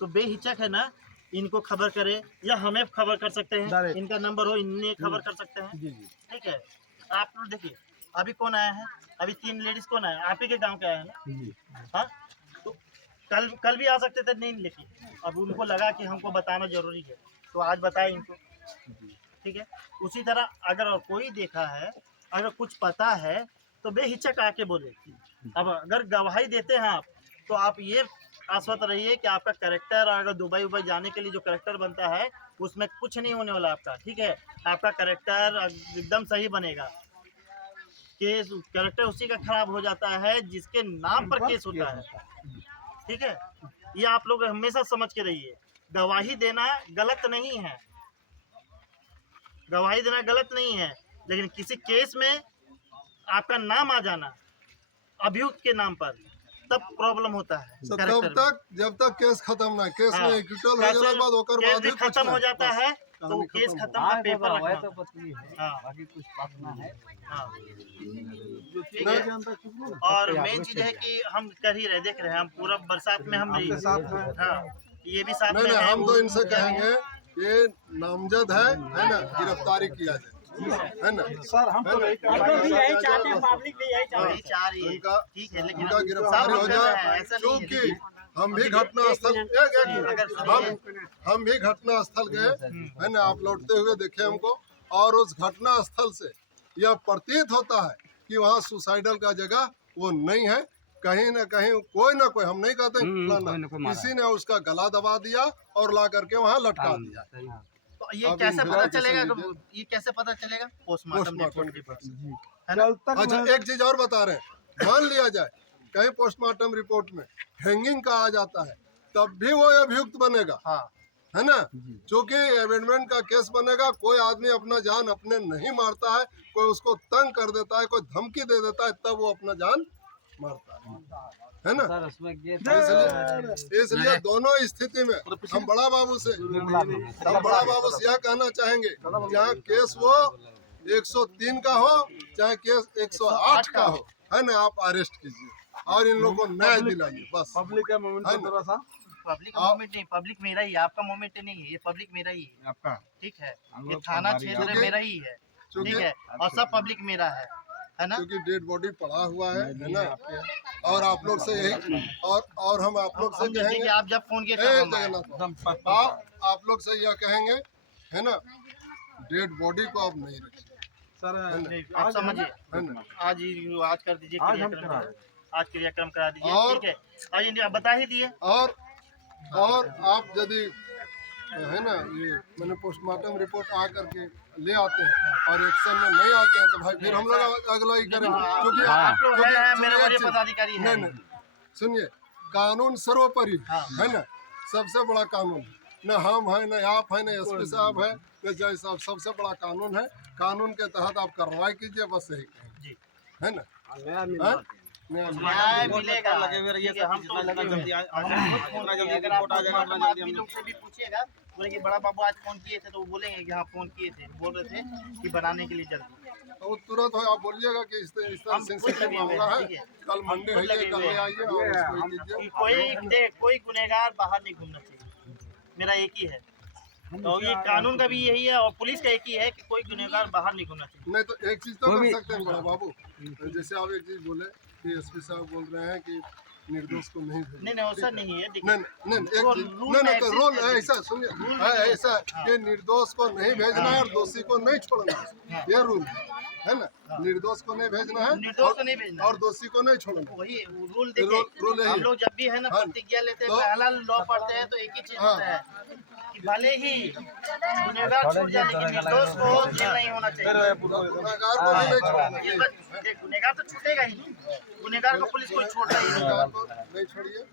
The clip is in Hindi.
तो बेहिचक है ना, इनको खबर करे या हमें खबर कर सकते हैं, इनका नंबर हो इन्हें खबर कर सकते हैं। ठीक है, आप लोग देखिए अभी कौन आया है, अभी 3 लेडीज कौन आया, आप ही के गांव के आए हैं ना। हाँ, तो कल भी आ सकते थे नहीं, लेकिन अब उनको लगा कि हमको बताना जरूरी है तो आज बताए इनको। ठीक है, उसी तरह अगर कोई देखा है, अगर कुछ पता है तो बेहिचक आके बोले। अब अगर गवाही देते हैं आप, तो आप ये आश्वस्त रहिए कि आपका कैरेक्टर, अगर दुबई उबई जाने के लिए जो कैरेक्टर बनता है उसमें कुछ नहीं होने वाला आपका। ठीक है, आपका कैरेक्टर एकदम सही बनेगा। केस कैरेक्टर उसी का खराब हो जाता है जिसके नाम पर केस होता है। ठीक है, ये आप लोग हमेशा समझ के रहिए। गवाही देना गलत नहीं है, गवाही देना गलत नहीं है, लेकिन किसी केस में आपका नाम आ जाना अभियुक्त के नाम पर, तब प्रॉब्लम होता है। जब तक केस खत्म ना, केस में एक्विटल हो जाने के बाद ओकर बाद ही खत्म हो जाता है तो केस खत्म का पेपर रखना तो पत्नी है, बाकी कुछ बात ना है। और मेन चीज है कि हम कर ही रहे, देख रहे हैं हम पूरा बरसात में हम नहीं। हाँ, ये भी साथ में है। हम तो इनसे कहेंगे ये नामजद है ना, गिरफ्तारी किया जाए, है ना सर। हम तो यही चाहते हैं, पब्लिक भी यही चाह रही है। ठीक है, लेकिन उनका गिरफ्तारी हो जाए, क्योंकि हम भी घटना स्थल हम भी घटना स्थल गए, है ना। आप लौटते हुए देखे हमको, और उस घटना स्थल से यह प्रतीत होता है कि वहाँ सुसाइडल का जगह वो नहीं है। कहीं ना कहीं कोई ना कोई, हम नहीं कहते किसी ने उसका गला दबा दिया और ला करके वहाँ लटका दिया। तो ये कैसे पता चलेगा, ये कैसे पता चलेगा? पोस्टमार्टम रिपोर्ट है ना। अच्छा, एक चीज और बता रहे हैं, मान लिया जाए कहीं पोस्टमार्टम रिपोर्ट में हैंगिंग का आ जाता है, तब भी वो अभियुक्त बनेगा। हाँ, है ना, क्योंकि एवेंडमेंट का केस बनेगा। कोई आदमी अपना जान अपने नहीं मारता है, कोई उसको तंग कर देता है, कोई धमकी दे देता है, तब वो अपना जान मारता है ना। इसलिए दोनों स्थिति में हम बड़ा बाबू से यह कहना चाहेंगे, चाहे केस वो 103 का हो चाहे केस 108 का हो, है ना, आप अरेस्ट कीजिए और इन लोगों को न्याय दिलाइए। बस पब्लिक का मोमेंट है, थोड़ा सा पब्लिक मोमेंट नहीं, पब्लिक मेरा ही है, आपका मोमेंट नहीं है, ये पब्लिक मेरा ही है आपका। ठीक है, ये थाना क्षेत्र मेरा ही है। ठीक है, और सब पब्लिक मेरा है ना, क्योंकि डेड बॉडी पड़ा हुआ है ना। और आप लोग से यही और हम आप लोग से कहेंगे, आप जब फोन किए आप लोग से यह कहेंगे, है ना, डेड बॉडी को आप नहीं रखिए सर। आप समझिए, आज कर दीजिए, आज क्रियाक्रम करा दीजिए। ठीक है, आज बता ही दिए। और आप यदि, है ना, ये मैंने पोस्टमार्टम रिपोर्ट आ करके ले आते हैं और एक्शन में नहीं आते हैं, तो भाई फिर हम लोग अगला ही करेंगे। क्योंकि पदाधिकारी है। नहीं, सुनिए, कानून सर्वोपरि है ना, सबसे बड़ा कानून, न हम है, न आप है, न एसपी साहब है, न जज साहब, सबसे बड़ा कानून है। कानून के तहत आप कार्रवाई कीजिए, बस यही कहेंगे, है ना। न्याय मिलेगा, पूछिएगा, बोले कि बड़ा बाबू आज फोन किए थे, तो वो बोलेंगे कि हाँ फोन किए थे, बोल रहे थे कि बनाने के लिए जल्दी। तो तुरंत आप बोलिएगा कि इस तरह सेंसिटिव मामला है, कल मंडे है, कल ले आइए और कोई गुनहगार बाहर नहीं घूमना चाहिए, मेरा एक ही है। तो ये कानून का भी यही है और पुलिस का एक ही है कि कोई गुनहगार बाहर नहीं घूमना चाहिए। नहीं तो एक चीज तो कर सकते हैं बड़ा बाबू, जैसे आप एक चीज बोले कि एसपी साहब बोल रहे हैं कि निर्दोष को नहीं भेजना। नहीं ऐसा नहीं है, नहीं तो रूल ऐसा, सुनिए, ऐसा कि निर्दोष को नहीं भेजना है और दोषी को नहीं छोड़ना है, ये रूल है ना। निर्दोष को नहीं भेजना है और दोषी को नहीं छोड़ना। वही रूल देखिए, हम लोग जब भी है ना प्रतिज्ञा लेते हैं, पहला लॉ पढ़ते हैं, तो एक ही चीज होता है कि भले ही गुनहगार छूट जाए, लेकिन निर्दोष को जेल नहीं होना चाहिए। गुनहगार तो छूटेगा ही नहीं, गुनहगार को पुलिस कोई छोड़ रही है। नहीं छोड़िए।